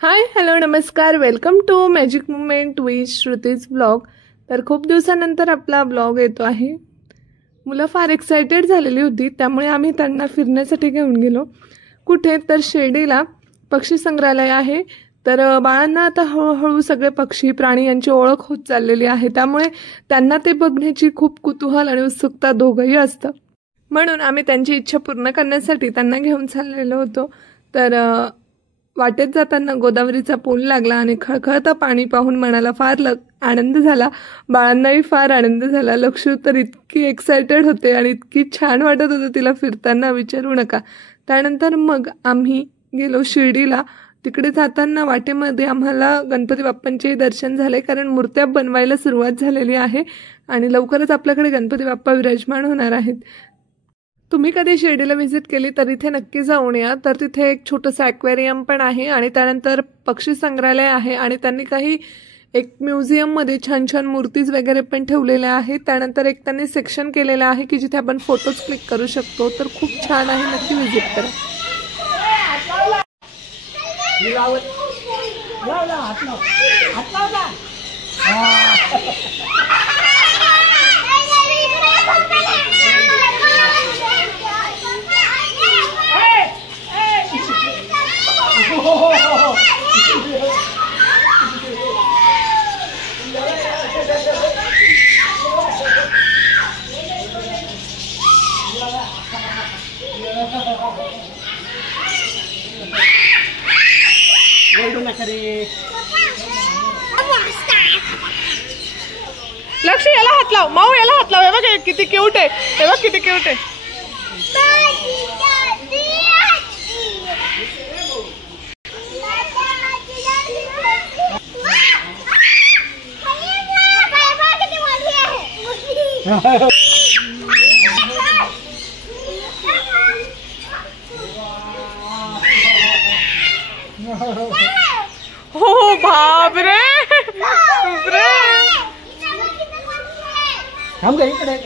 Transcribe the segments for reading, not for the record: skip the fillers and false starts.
हाय hello नमस्कार, welcome to magic moment with Shruti's blog. तर खूप दिवसानंतर आपला ब्लॉग येतो आहे. मुलं फार एक्सायटेड झालेली होती, त्यामुळे आम्ही त्यांना फिरण्यासाठी घेऊन गेलो. कुठे तर शिर्डीला पक्षी संग्रहालय आहे. तर बाळांना आता हळूहळू सगळे पक्षी प्राणी यांची ओळख होत चाललेली आहे, त्यामुळे त्यांना ते बघण्याची खूप कुतूहल आणि उत्सुकता दोघंही असतं. म्हणून आम्ही त्यांची इच्छा पूर्ण करण्यासाठी त्यांना घेऊन चाललेलो होतो. तर वाटेत जाताना गोदावरीचा पूल लागला आणि खळखळतं पाणी पाहून मनाला फार आनंद झाला. बाळांनाही फार आनंद झाला. लक्षू तर इतकी एक्सायटेड होते आणि इतकी छान वाटत होतं तिला फिरताना, विचारू नका. त्यानंतर मग आम्ही गेलो शिर्डीला. तिकडे जाताना वाटेमध्ये आम्हाला गणपती बाप्पांचेही दर्शन झाले, कारण मूर्त्या बनवायला सुरुवात झालेली आहे आणि लवकरच आपल्याकडे गणपती बाप्पा विराजमान होणार आहेत. तुम्ही कधी शिर्डीला व्हिजिट केली तर इथे नक्की जाऊन या. तर तिथे एक छोटंसं ॲक्वेरियम पण आहे आणि त्यानंतर पक्षी संग्रहालय आहे आणि त्यांनी काही एक म्युझियममध्ये छान छान मूर्तीज वगैरे पण ठेवलेल्या आहेत. त्यानंतर एक त्यांनी सेक्शन केलेलं आहे की जिथे आपण फोटोज क्लिक करू शकतो. तर खूप छान आहे, नक्की व्हिजिट करा. लक्ष, याला हात लाव. माऊ, याला हात लाव. हे बघ किती क्यूट आहे. हे बघ किती क्यूट आहे. हो बाप रे, हम गए इकडे.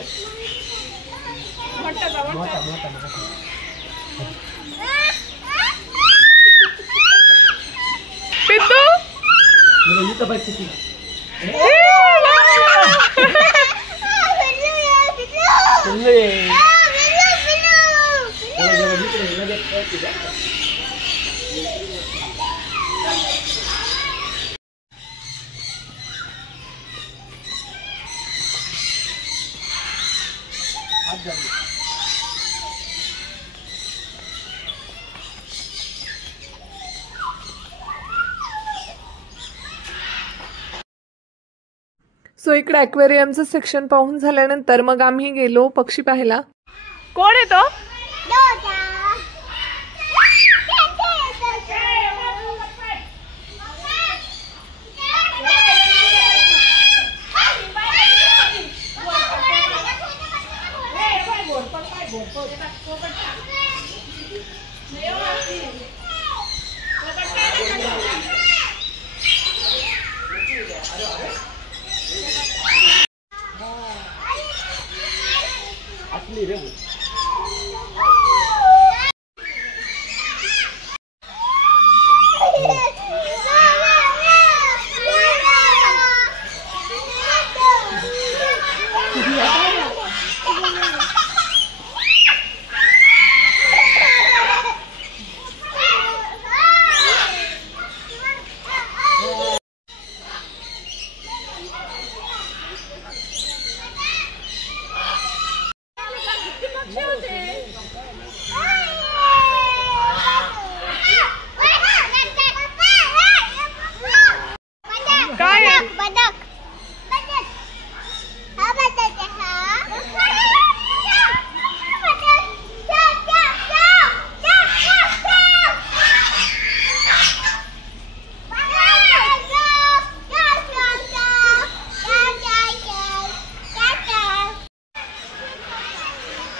पिद्दू सो इकडे ॲक्वेरियमचं सेक्शन पाहून झाल्यानंतर मग आम्ही गेलो पक्षी पाहायला. कोण येतो?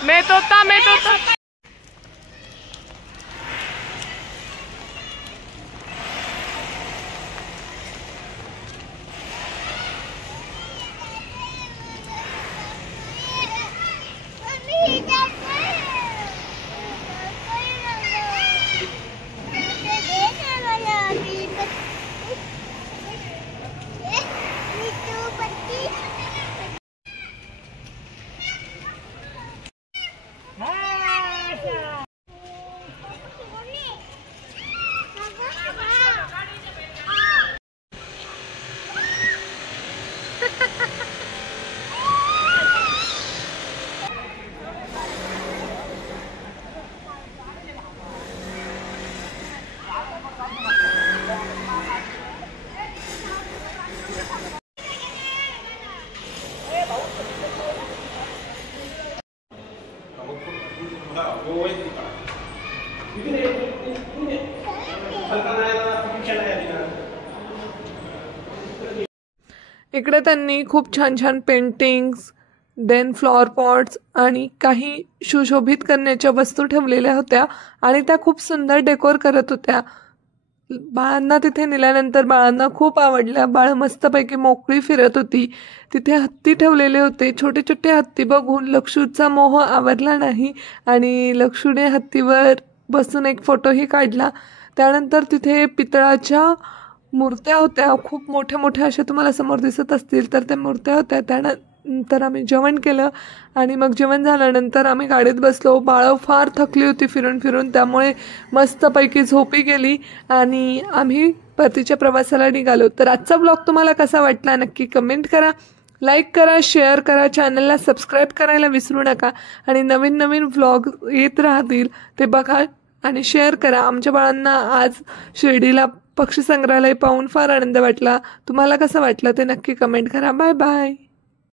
मैं तोता इकडे त्यांनी खूप छान छान पेंटिंग्स, देन फ्लॉवर पॉट्स आणि काही सुशोभित करण्याच्या वस्तू ठेवलेल्या होत्या आणि त्या खूप सुंदर डेकोर करत होत्या. बाळांना तिथे नेल्यानंतर बाळांना खूप आवडल्या. बाळ मस्तपैकी मोकळी फिरत होती. तिथे हत्ती ठेवलेले होते. छोटे छोटे हत्ती बघून लक्षूचा मोह आवरला नाही आणि लक्षूने हत्तीवर बसून एक फोटोही काढला. त्यानंतर तिथे पितळाच्या मूर्त्या होत्या, खूप मोठ्या मोठ्या अशा तुम्हाला समोर दिसत असतील तर त्या मूर्त्या होत्या. त्यानंतर आम्ही जेवण केलं आणि मग जेवण झाल्यानंतर आम्ही गाडीत बसलो. बाळं फार थकली होती फिरून फिरून, त्यामुळे मस्तपैकी झोपी गेली आणि आम्ही परतीच्या प्रवासाला निघालो. तर आजचा ब्लॉग तुम्हाला कसा वाटला नक्की कमेंट करा, लाईक करा, शेअर करा, चॅनलला सबस्क्राईब करायला विसरू नका आणि नवीन नवीन व्लॉग येत राहतील ते बघा आणि शेअर करा. आमच्या बाळांना आज शिर्डीला पक्षी संग्रहालय पाहून फार आनंद वाटला. तुम्हाला कसं वाटलं ते नक्की कमेंट करा. Bye bye.